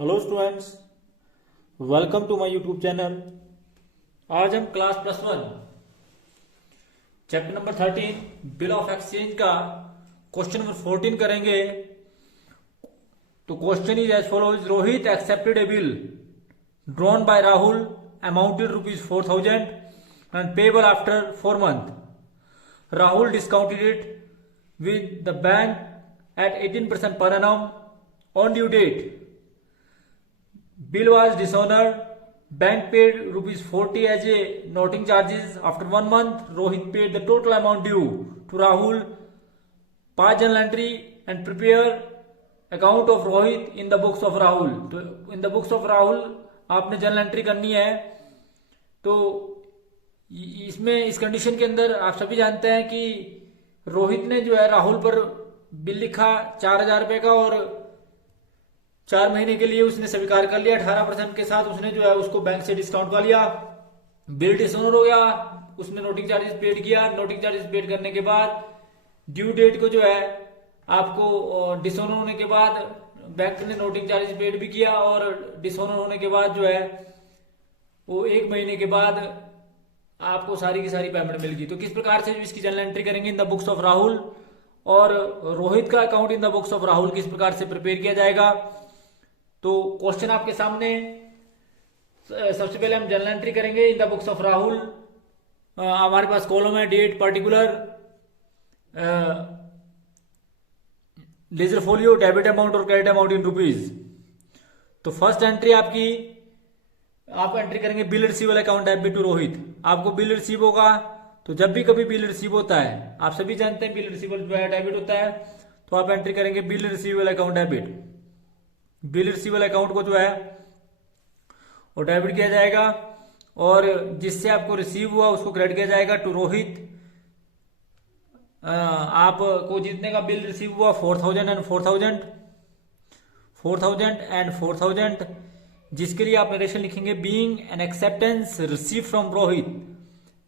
Hello students, welcome to my YouTube channel. आज हम class +1 chapter number 13 bill of exchange का question number 14 करेंगे। तो question is as follows: Rohit accepted a bill drawn by Rahul amounted ₹4,000 and payable after 4 months. Rahul discounted it with the bank at 18% per annum on due date. Bill was dishonored. Bank paid ₹40 as a noting charges. After 1 month, Rohit paid the total amount due to Rahul. Pass journal entry and prepare account of Rohit in the books of Rahul. तो in the books of Rahul आपने journal entry करनी है। तो इसमें इस condition के अंदर आप सभी जानते हैं कि रोहित ने जो है राहुल पर बिल लिखा 4,000 रुपए का और 4 महीने के लिए उसने स्वीकार कर लिया 18% के साथ। उसने जो है उसको बैंक से डिस्काउंट कर लिया। बिल डिसऑनर हो गया, उसने नोटिंग चार्जेस पेड किया। नोटिंग चार्जेस पेड करने के बाद ड्यू डेट को जो है आपको डिसऑनर होने के बाद बैंक ने नोटिंग चार्जेस पेड भी किया और डिसऑनर होने के बाद जो है वो 1 महीने के बाद आपको सारी की सारी पेमेंट मिल गई। तो किस प्रकार से इसकी जर्नल एंट्री करेंगे in the books of Rahul, और रोहित का account in the books of Rahul किस प्रकार से प्रिपेयर किया जाएगा। तो क्वेश्चन आपके सामने। सबसे पहले हम जर्नल एंट्री करेंगे in the books of Rahul. हमारे पास कॉलम है date, particular, ledger folio, debit amount और क्रेडिट अमाउंट इन रुपीज। तो फर्स्ट एंट्री आपकी आप एंट्री करेंगे bill receivable account debit to Rohit. आपको बिल रिसीव होगा, तो जब भी कभी बिल रिसीव होता है, आप सभी जानते हैं बिल रिसीवेबल जो है डेबिट होता है, तो आप एंट्री करेंगे bill receivable account debit. Bill receivable account को जो है वो डेबिट किया जाएगा और जिससे आपको रिसीव हुआ उसको क्रेडिट किया जाएगा टू रोहित। आपको जितने का बिल रिसीव हुआ 4,000 एंड 4,000 जिसके लिए आप नरेशन लिखेंगे being an acceptance receive from Rohit.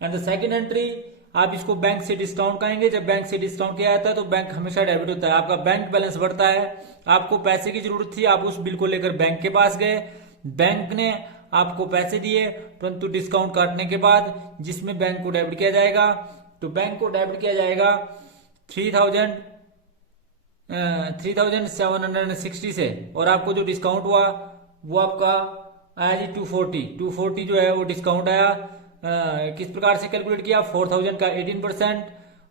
And the second entry आप इसको बैंक से डिस्काउंट कहेंगे। जब बैंक से डिस्काउंट किया जाता है तो बैंक हमेशा डेबिट होता है, आपका बैंक बैलेंस बढ़ता है। आपको पैसे की जरूरत थी, आप उस बिल को लेकर बैंक के पास गए, बैंक ने आपको पैसे दिए, परंतु डिस्काउंट काटने के बाद जिसमें बैंक को डेबिट किया जाएगा, तो बैंक को डेबिट किया जाएगा 3,760 से, और आपको जो डिस्काउंट हुआ वो आपका आया जी 240 जो है वो डिस्काउंट आया। किस प्रकार से कैलकुलेट किया, 4,000 का 18%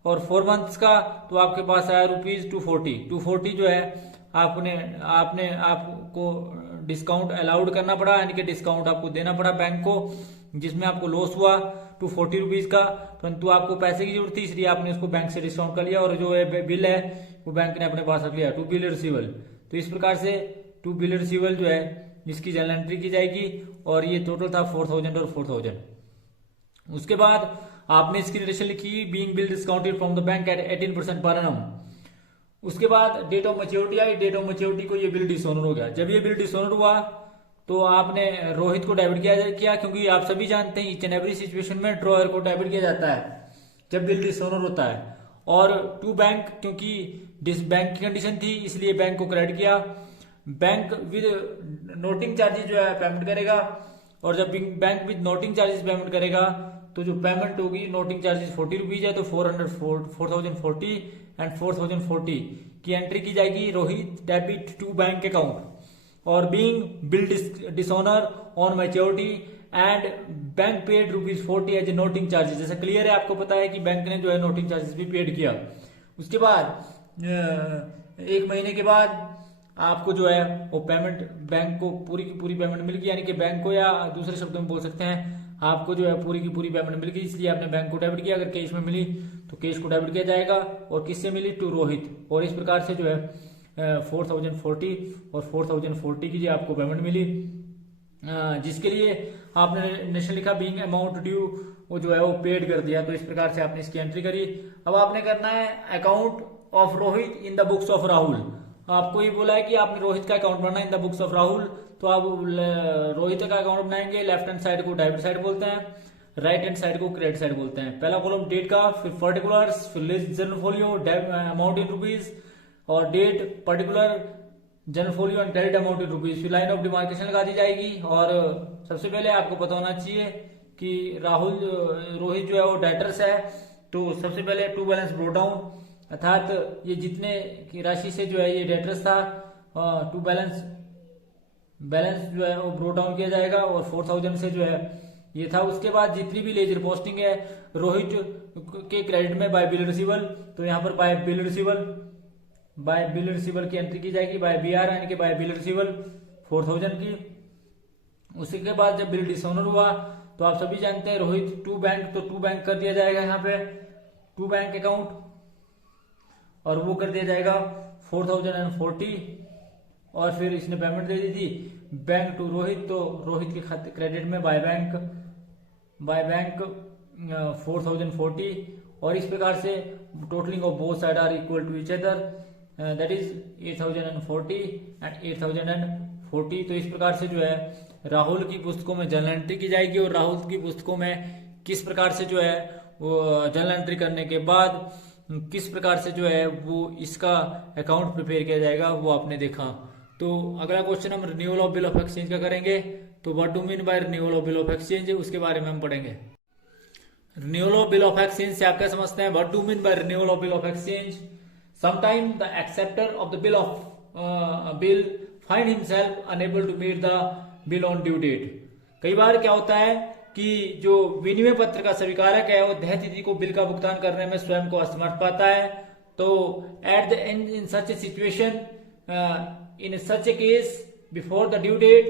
और 4 months का, तो आपके पास आया ₹240 जो है आपको डिस्काउंट अलाउड करना पड़ा, यानी कि डिस्काउंट आपको देना पड़ा बैंक को, जिसमें आपको लॉस हुआ ₹240 का, परंतु आपको पैसे की जरूरत थी इसलिए आपने उसको बैंक से डिस्काउंट कर लिया और जो है बिल है वो बैंक ने अपने पास रख लिया टू बिल रिसीवेबल। तो इस प्रकार से टू बिल रिसीवेबल जो है इसकी जर्नल एंट्री की जाएगी और ये टोटल था 4,000 और 4,000। उसके बाद आपने इसकी रिलेशन लिखी being bill discounted from the bank at 18% per annum. उसके बाद डेट ऑफ मैच्योरिटी आई। डेट ऑफ मैच्योरिटी को ये बिल डिसऑनर हो गया। जब ये बिल डिसऑनर हुआ तो आपने रोहित को डेबिट किया, क्योंकि आप सभी जानते हैं ईच एंड एवरी सिचुएशन में ड्रॉयर को डेबिट किया जाता है जब बिल डिसऑनर होता है, और टू बैंक, क्योंकि डिस बैंक की कंडीशन थी इसलिए बैंक को क्रेडिट किया। बैंक विद नोटिंग चार्जेस जो है पेमेंट करेगा, और जब bank with noting charges payment करेगा तो जो पेमेंट होगी नोटिंग चार्जेस ₹40 है, तो 4,040 एंड 4,040 की एंट्री की जाएगी Rohit debit to bank account. और being bill dishonour on maturity and bank paid ₹40 as a noting charges. जैसे क्लियर है, आपको पता है कि बैंक ने जो है नोटिंग चार्जेस भी पेड किया। उसके बाद 1 महीने के बाद आपको जो है वो पेमेंट बैंक को पूरी की पूरी पेमेंट मिल गई, यानी कि बैंक को, या दूसरे शब्दों में बोल सकते हैं आपको जो है पूरी की पूरी पेमेंट मिल गई, इसलिए आपने बैंक को डेबिट किया। अगर कैश में मिली तो कैश को डेबिट किया जाएगा, और किससे मिली, टू रोहित। और इस प्रकार से जो है 4,040 और 4,040 की जो आपको पेमेंट मिली, जिसके लिए आपने नेशनल लिखा बीइंग अमाउंट ड्यू, वो जो है वो पेड कर दिया। तो इस प्रकार से आपने इसकी एंट्री करी। अब आपने करना है account of Rohit in the books of Rahul. आपको ये बोला है कि आपने रोहित का अकाउंट बनाना in the books of Rahul, तो आप रोहित का अकाउंट बनाएंगे। लेफ्ट हैंड साइड को डेबिट साइड बोलते हैं, राइट हैंड साइड को क्रेडिट साइड बोलते हैं। पहला कॉलम डेट का, फिर पर्टिकुलर्स, फिर list general folio, amount in rupees, और date, particular, general folio and credit amount in rupees, फिर लाइन ऑफ डिमार्केशन लगा दी जाएगी। और सबसे पहले आपको पता होना चाहिए कि रोहित जो है वो डेटर्स है, तो सबसे पहले टू बैलेंस ब्रो डाउन, अर्थात ये जितने की राशि से जो है ये डेटर्स था, टू बैलेंस जो है वो ब्रो डाउन किया जाएगा और 4000 से जो है ये था। उसके बाद जितनी भी लेजर पोस्टिंग है रोहित के क्रेडिट में बाय बिल रिसीवल, तो यहाँ पर बाय बिल रिसीवल की एंट्री की जाएगी, बाय BR यानी कि बाय बिल रिसीवल 4000 की। उसके बाद जब बिल डिसऑनर हुआ तो आप सभी जानते हैं रोहित टू बैंक, तो टू बैंक कर दिया जाएगा यहाँ पे, टू बैंक अकाउंट, और वो कर दिया जाएगा 4040, और फिर इसने पेमेंट दे दी थी बैंक टू रोहित, तो रोहित के खाते क्रेडिट में बाय बैंक 4040, और इस प्रकार से totalling of both side are equal to each other, that is 8040 and 8040। तो इस प्रकार से जो है राहुल की पुस्तकों में जर्नल एंट्री की जाएगी, और राहुल की पुस्तकों में किस प्रकार से जो है वो जर्नल एंट्री करने के बाद किस प्रकार से जो है वो इसका अकाउंट प्रिपेयर किया जाएगा वो आपने देखा। तो अगला क्वेश्चन हम renewal of bill of exchange का करेंगे। तो what do mean by renewal of bill of exchange, उसके बारे में हम पढ़ेंगे। Renewal of bill of exchange से आप क्या समझते हैं? What do mean by renewal of bill of exchange? Sometime the acceptor of the bill find himself unable to meet the bill on due date. कई बार क्या होता है कि जो विनिमय पत्र का स्वीकारक है वो देय तिथि को बिल का भुगतान करने में स्वयं को असमर्थ पाता है। तो at the and in such A situation, in such a case before the due date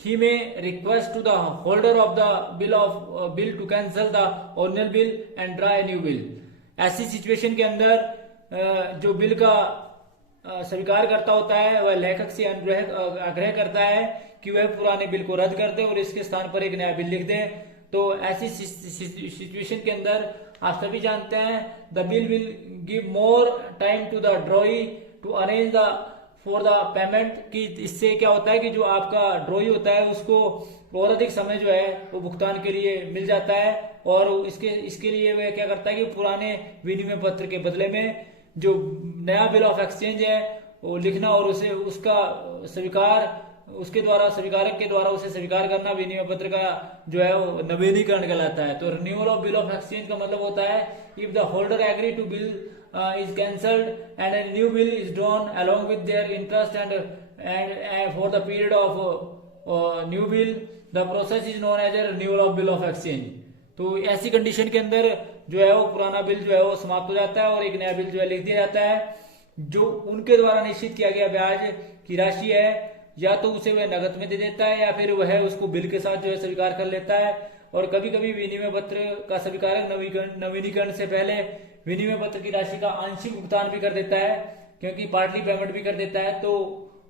he may request to the holder of the bill to cancel the original bill and draw a new bill। ऐसी situation के अंदर जो bill का स्वीकार करता होता है वह लेखक से आग्रह करता है कि वह पुराने बिल को रद्द कर दे और इसके स्थान पर एक नया बिल लिख दे। तो ऐसी सिचुएशन के अंदर आप सभी जानते हैं the bill will give more time to the drawee to arrange the for the payment, कि इससे क्या होता है कि जो आपका ड्रॉई होता है उसको और अधिक समय जो है वो भुगतान के लिए मिल जाता है, और इसके लिए वह क्या करता है कि पुराने विनिमय पत्र के बदले में जो नया बिल ऑफ एक्सचेंज है वो लिखना और उसे उसका स्वीकारक के द्वारा उसे स्वीकार करना विनिमय पत्र का जो है वो नवीनीकरण कहलाता है। तो renewal of bill of exchange का मतलब होता है if the holder agree to bill is cancelled and a new bill is drawn along with their interest and for the period of new bill, the process is known as a renewal of bill of exchange। तो ऐसी condition के अंदर जो है वो पुराना bill जो है वो समाप्त हो जाता है और एक नया बिल जो है लिख दिया जाता है। जो उनके द्वारा निश्चित किया गया ब्याज की राशि है या तो उसे वह नकद में दे देता है या फिर वह उसको बिल के साथ जो है स्वीकार कर लेता है। और कभी कभी विनिमय पत्र का स्वीकारक नवीनीकरण से पहले विनिमय पत्र की राशि का आंशिक भुगतान भी कर देता है, क्योंकि पार्टली पेमेंट भी कर देता है। तो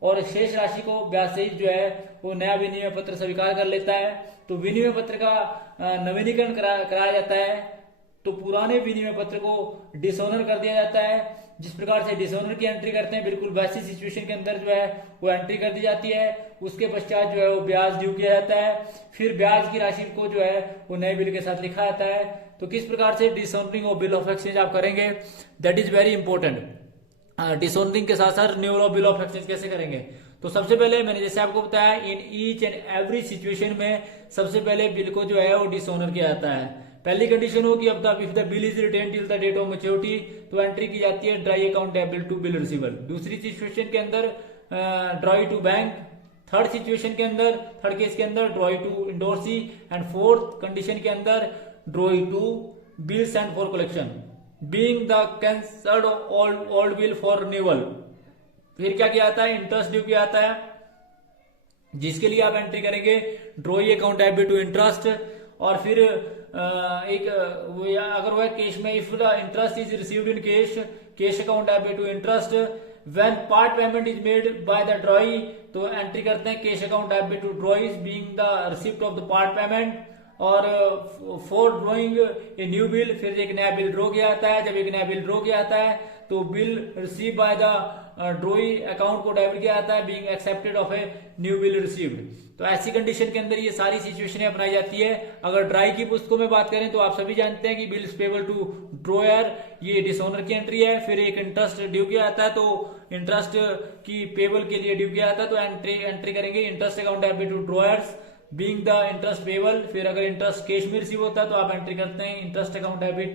और शेष राशि को ब्याज सहित जो है वो नया विनिमय पत्र स्वीकार कर लेता है। तो विनिमय पत्र का नवीनीकरण कराया जाता है, तो पुराने विनिमय पत्र को डिसऑनर कर दिया जाता है। जिस प्रकार से डिसऑनर की एंट्री करते हैं बिल्कुल वैसी सिचुएशन के अंदर जो है वो एंट्री कर दी जाती है। उसके पश्चात जो है वो ब्याज ड्यू किया जाता है, फिर ब्याज की राशि को जो है वो नए बिल के साथ लिखा जाता है। तो किस प्रकार से डिसऑनरिंग ऑफ बिल ऑफ एक्सचेंज आप करेंगे, दैट इज वेरी इंपॉर्टेंट। डिसऑनरिंग के साथ साथ renewal of bill of exchange कैसे करेंगे? तो सबसे पहले मैंने जैसे आपको बताया in each and every situation में सबसे पहले बिल को जो है वो डिसऑनर किया जाता है। पहली कंडीशन हो कि अब if the bill is retain till the date of maturity, तो एंट्री की जाती है drawee account debit to bill receivable. दूसरी सिचुएशन के अंदर drawee to bank. Third situation के अंदर, थर्ड केस के अंदर drawee to endorsee. And fourth condition के अंदर drawee to bills and for collection being the cancelled old bill for renewal. फिर क्या किया जाता है? इंटरेस्ट ड्यू किया जाता है, जिसके लिए आप एंट्री करेंगे drawee account debit to interest. और फिर अगर वह कैश में if the interest is received in cash account debit to interest when part payment is made by the drawee, तो एंट्री करते हैं cash account debit to drawees being the receipt of the part payment. और for drawing a new bill, फिर एक नया bill draw किया जाता है। जब एक नया बिल ड्रॉ किया जाता है तो bill receive by the ड्रॉई account को डेबिट किया जाता है being accepted of A new bill received. तो ऐसी कंडीशन के अंदर ये सारी सिचुएशनें अपनाई जाती है। अगर ड्राई की पुस्तकों में बात करें तो आप सभी जानते हैं कि बिल्स पेबल टू ड्रॉयर ये डिसऑनर की एंट्री है। फिर एक इंटरेस्ट ड्यू किया जाता है, तो इंटरेस्ट की पेबल के लिए ड्यू किया जाता है, तो एंट्री करेंगे interest account debit to drawers being the interest payable. फिर अगर इंटरेस्ट कैश में रिसीव होता है तो आप एंट्री करते हैं interest account debit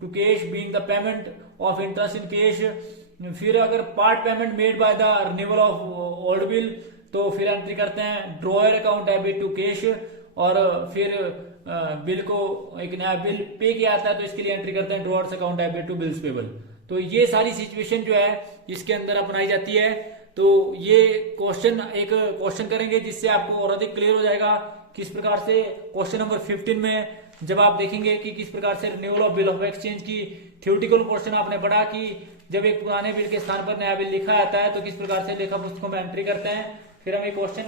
to cash being the payment of interest in cash. फिर अगर part payment made by the renewal of old bill तो फिर एंट्री करते हैं drawer account debit to cash. और फिर बिल को एक नया बिल पे किया जाता है तो इसके लिए एंट्री करते हैं drawers account debit to bills payable. तो ये सारी सिचुएशन जो है इसके अंदर अपनाई जाती है। तो ये एक क्वेश्चन करेंगे जिससे आपको और अधिक क्लियर हो जाएगा किस प्रकार से क्वेश्चन नंबर 15 में जब आप देखेंगे कि किस प्रकार से renewal of bill of exchange की थ्योरेटिकल पोर्शन आपने पढ़ा कि जब एक पुराने बिल के स्थान पर नया बिल लिखा जाता है तो किस प्रकार से लेखा पुस्तकों में एंट्री करते हैं। फिर हम एक क्वेश्चन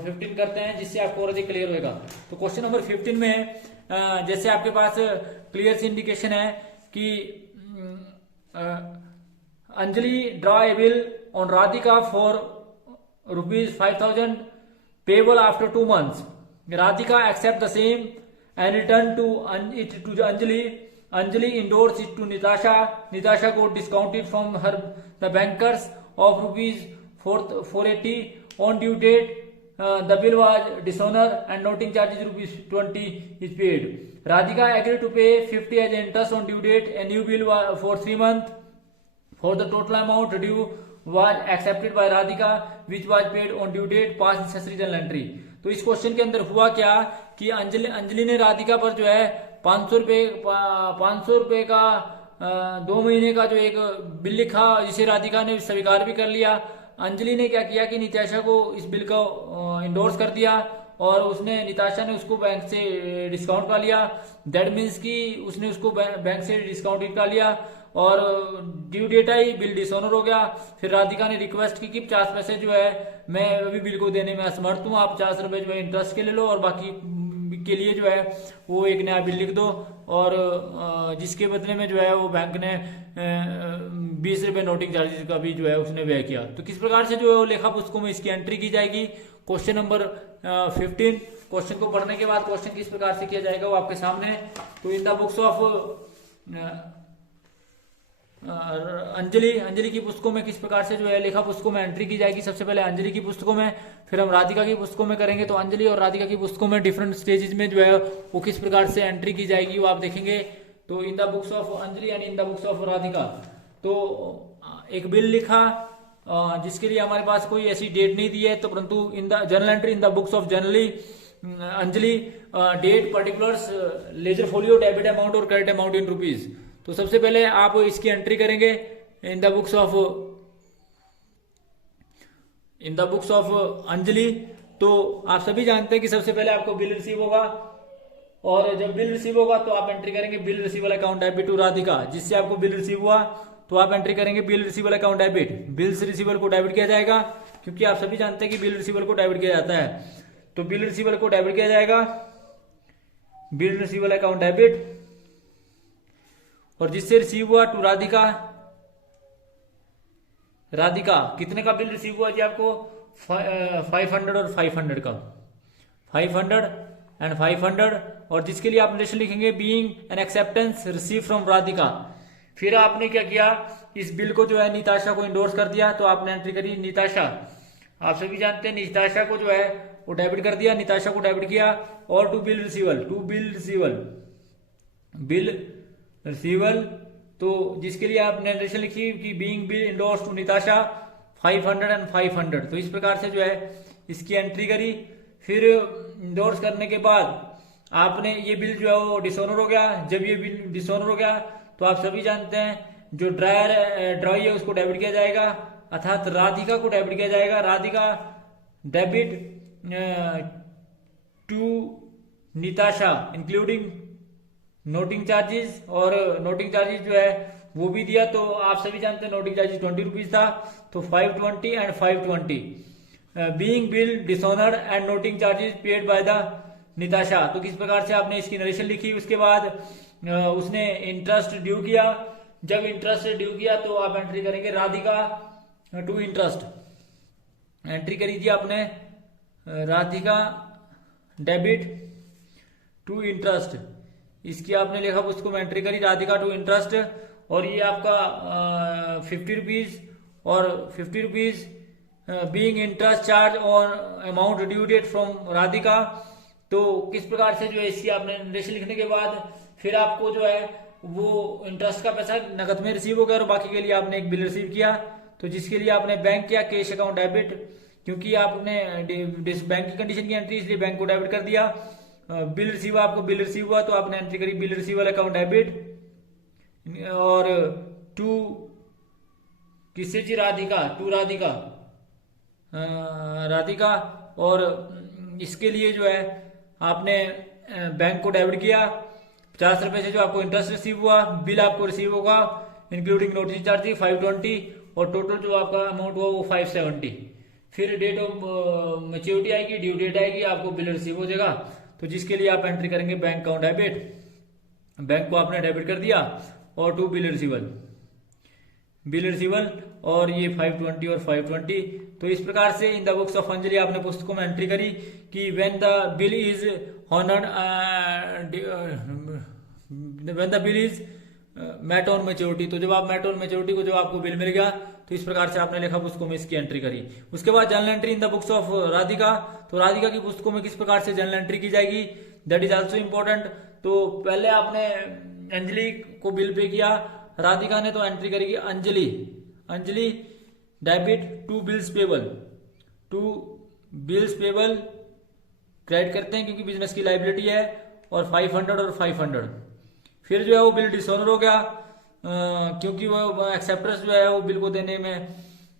15 करते हैं जिससे आपको और अधिक क्लियर होगा। तो क्वेश्चन नंबर 15 में जैसे आपके पास क्लियर सी इंडिकेशन है कि Anjali draw a bill on Radhika for ₹5,000 payable after 2 months। Radhika accept the same and return to it to Anjali. Anjali endorsed it to Nitasha. Nitasha got discounted from her the bankers of ₹480 on due date. The bill was dishonor and noting charges ₹20 is paid. Radhika agreed to pay 50 as interest on due date. A new bill was for 3 months for the total amount due was accepted by Radhika which was paid on due date. Pass necessary journal entry. तो इस question के अंदर हुआ क्या कि अंजलि ने राधिका पर जो है 500 रुपए का 2 महीने का जो एक बिल लिखा जिसे राधिका ने स्वीकार भी कर लिया। अंजलि ने क्या किया कि निताशा को इस बिल को इंडोर्स कर दिया और निताशा ने उसको बैंक से डिस्काउंट पा लिया। दैट मीन्स कि उसने उसको बैंक से डिस्काउंट पा लिया और ड्यू डेट आई, बिल डिसऑनर हो गया। फिर राधिका ने रिक्वेस्ट की कि 50 पैसे जो है मैं अभी बिल को देने में असमर्थ हूँ, आप 50 रुपए जो है इंटरेस्ट के ले लो और बाकी के लिए जो है वो एक नया बिल लिख दो। और जिसके बदले में जो है वो बैंक ने 20 रुपए नोटिंग चार्जेस का भी जो है उसने व्यय किया। तो किस प्रकार से जो है लेखा पुस्तकों में इसकी एंट्री की जाएगी। क्वेश्चन नंबर 15 क्वेश्चन को पढ़ने के बाद क्वेश्चन किस प्रकार से किया जाएगा वो आपके सामने। तो इन द बुक्स ऑफ अंजलि की पुस्तकों में किस प्रकार से जो है लेखा पुस्तकों में एंट्री की जाएगी। सबसे पहले अंजलि की पुस्तकों में, फिर हम राधिका की पुस्तकों में करेंगे। तो अंजलि और राधिका की पुस्तकों में डिफरेंट स्टेजेस में जो है वो किस प्रकार से एंट्री की जाएगी वो आप देखेंगे। तो इन the books of Anjali and in the books of Radhika तो एक बिल लिखा जिसके लिए हमारे पास कोई ऐसी डेट नहीं दी है, तो परंतु in the journal entry in the books of Anjali date particulars ledger folio debit amount और क्रेडिट अमाउंट इन रुपीज। तो सबसे पहले आप इसकी एंट्री करेंगे in the books of Anjali. तो आप सभी जानते हैं कि सबसे पहले आपको बिल रिसीव होगा और जब बिल रिसीव होगा तो आप एंट्री करेंगे bill receivable account debit to Radhika. जिससे आपको बिल रिसीव हुआ तो आप एंट्री करेंगे bill receivable account debit. Bills receivable को डेबिट किया जाएगा क्योंकि आप सभी जानते हैं कि बिल रिसीवल को डेबिट किया जाता है। तो बिल रिसीवल को डेबिट किया जाएगा बिल रिसीवल अकाउंट डेबिट और जिससे रिसीव हुआ टू राधिका। राधिका कितने का बिल रिसीव हुआ जी आपको 500 और 500 का 500 एंड 500 और जिसके लिए आप नरेशन लिखेंगे being an acceptance receive from Radhika. फिर आपने क्या किया इस बिल को जो है निताशा को इंडोर्स कर दिया। तो आपने एंट्री करी निताशा। आप सभी जानते हैं निताशा को जो है वो डेबिट कर दिया, निताशा को डेबिट किया और टू बिल रिसीवल तो जिसके लिए आपने नरेशन लिखी कि being bill endorse to Nitasha 500 and 500। तो इस प्रकार से जो है इसकी एंट्री करी। फिर इंडोर्स करने के बाद आपने ये बिल जो है वो डिसऑनर हो गया। जब ये बिल डिसऑनर हो गया तो आप सभी जानते हैं जो ड्राई है उसको डेबिट किया जाएगा अर्थात राधिका को डेबिट किया जाएगा। Radhika debit to Nitasha including noting charges और नोटिंग चार्जेस जो है वो भी दिया। तो आप सभी जानते हैं नोटिंग चार्जेस 20 रुपीज था। तो 520 and 520 being bill dishonoured and noting charges paid by the Nitasha. तो किस प्रकार से आपने इसकी नरेशन लिखी। उसके बाद उसने इंटरेस्ट ड्यू किया जब इंटरेस्ट ड्यू किया तो आप एंट्री करेंगे राधिका टू इंटरेस्ट, एंट्री करी थी आपने राधिका डेबिट टू इंटरेस्ट, इसकी आपने लेखा पुस्तकों में एंट्री करी राधिका टू इंटरेस्ट, और ये आपका 50 रुपीज और 50 रुपीज बीइंग इंटरेस्ट चार्ज और amount due date from Radhika. तो किस प्रकार से जो है इसकी आपने रेशो लिखने के बाद फिर आपको जो है वो इंटरेस्ट का पैसा नकद में रिसीव हो गया और बाकी के लिए आपने एक बिल रिसीव किया, तो जिसके लिए आपने बैंक किया कैश अकाउंट डेबिट, क्योंकि आपने बैंक की कंडीशन की एंट्री इसलिए बैंक को डेबिट कर दिया। बिल रिसीव, आपको बिल रिसीव हुआ तो आपने एंट्री करी बिल रिसीवल अकाउंट डेबिट, और टू किससे जी राधिका, टू राधिका, और इसके लिए जो है आपने बैंक को डेबिट किया 50 रुपए से जो आपको इंटरेस्ट रिसीव हुआ, बिल आपको रिसीव होगा इंक्लूडिंग नोटिस चार्ज 520, और टोटल जो आपका अमाउंट हुआ वो 570। फिर डेट ऑफ मैच्योरिटी आएगी, ड्यू डेट आएगी, आपको बिल रिसीव हो जाएगा, तो जिसके लिए आप एंट्री करेंगे बैंक अकाउंट डेबिट, बैंक को आपने डेबिट कर दिया, और टू बिल रिसीवल और ये 520 और 520। तो इस प्रकार से in the books of Anjali आपने पुस्तकों में एंट्री करी कि when the bill is honoured, when the bill is met on maturity, तो जब आप मेट ऑन मैच्योरिटी को जब आपको बिल मिल गया तो इस प्रकार से आपने लेखा पुस्तकों में इसकी एंट्री करी। उसके बाद journal entry in the books of Radhika, तो राधिका की पुस्तकों में किस प्रकार से जर्नल एंट्री की जाएगी, दैट इज आल्सो इम्पोर्टेंट। तो पहले आपने अंजलि को बिल पे किया, राधिका ने तो एंट्री करेगी Anjali debit to bills payable credit करते हैं क्योंकि बिजनेस की लाइबिलिटी है, और 500 और 500। फिर जो है वो बिल डिसऑनर हो गया क्योंकि वो एक्सेप्टर्स जो है वो बिल को देने में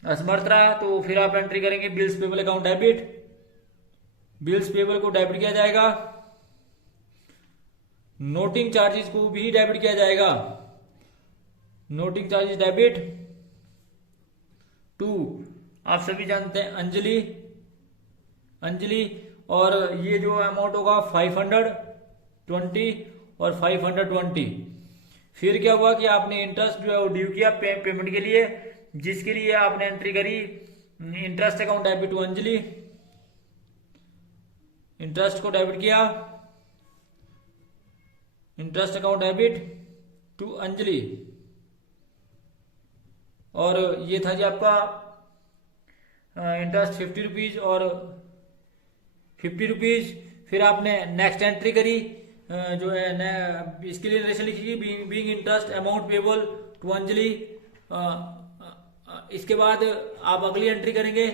असमर्थ रहा, तो फिर आप एंट्री करेंगे bills payable account debit, bills payable को डेबिट किया जाएगा, नोटिंग चार्जेस को भी डेबिट किया जाएगा, नोटिंग चार्जेस डेबिट टू, आप सभी जानते हैं अंजलि, और ये जो अमाउंट होगा 520 और 520। फिर क्या हुआ कि आपने इंटरेस्ट जो है वो ड्यू किया पेमेंट के लिए, जिसके लिए आपने एंट्री करी interest account debit to Anjali, interest को डेबिट किया, interest account debit to Anjali, और ये था जी आपका इंटरेस्ट 50 रुपीज और 50 रुपीज। फिर आपने नेक्स्ट एंट्री करी जो है इसके लिए रेशो लिखी being interest amount payable to Anjali. इसके बाद आप अगली एंट्री करेंगे,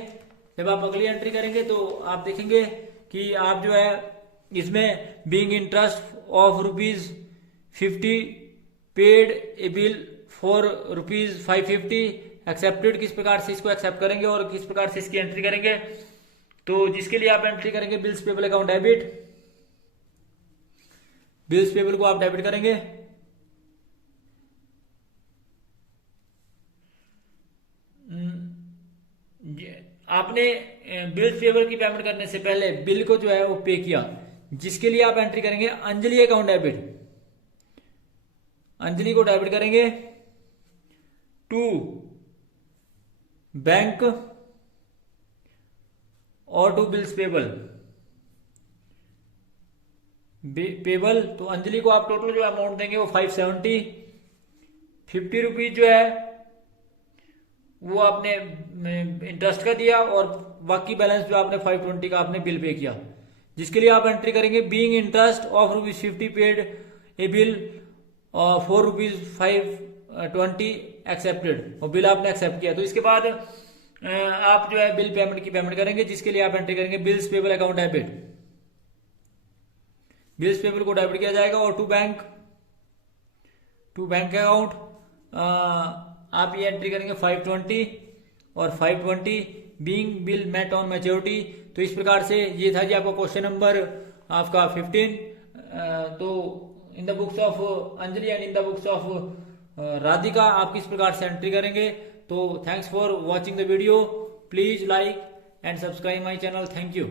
जब आप अगली एंट्री करेंगे तो आप देखेंगे कि आप जो है इसमें being interest of ₹50 paid A bill for ₹550 accepted, किस प्रकार से इसको एक्सेप्ट करेंगे और किस प्रकार से इसकी एंट्री करेंगे, तो जिसके लिए आप एंट्री करेंगे bills payable account debit, bills payable को आप डेबिट करेंगे, आपने बिल्स पेबल की पेमेंट करने से पहले बिल को जो है वो पे किया, जिसके लिए आप एंट्री करेंगे अंजलि अकाउंट डेबिट, अंजलि को डेबिट करेंगे टू बैंक और टू बिल्स पेबल। तो अंजलि को आप टोटल जो अमाउंट देंगे वो 570, 50 रुपीज जो है वो आपने इंटरेस्ट का दिया और बाकी बैलेंस जो आपने 520 का आपने बिल पे किया, जिसके लिए आप एंट्री करेंगे being interest of ₹50 paid A bill for ₹520 accepted, और बिल आपने एक्सेप्ट किया। तो इसके बाद आप जो है बिल पेमेंट की पेमेंट करेंगे, जिसके लिए आप एंट्री करेंगे bills payable account debit, bills payable को डेबिट किया जाएगा, और टू बैंक अकाउंट आप ये एंट्री करेंगे 520 और 520 being bill met on maturity. तो इस प्रकार से ये था जी आपका क्वेश्चन नंबर आपका 15। तो इन the books of Anjali and in the books of Radhika आप किस प्रकार से एंट्री करेंगे। तो thanks for watching the video, please like and subscribe my channel, thank you.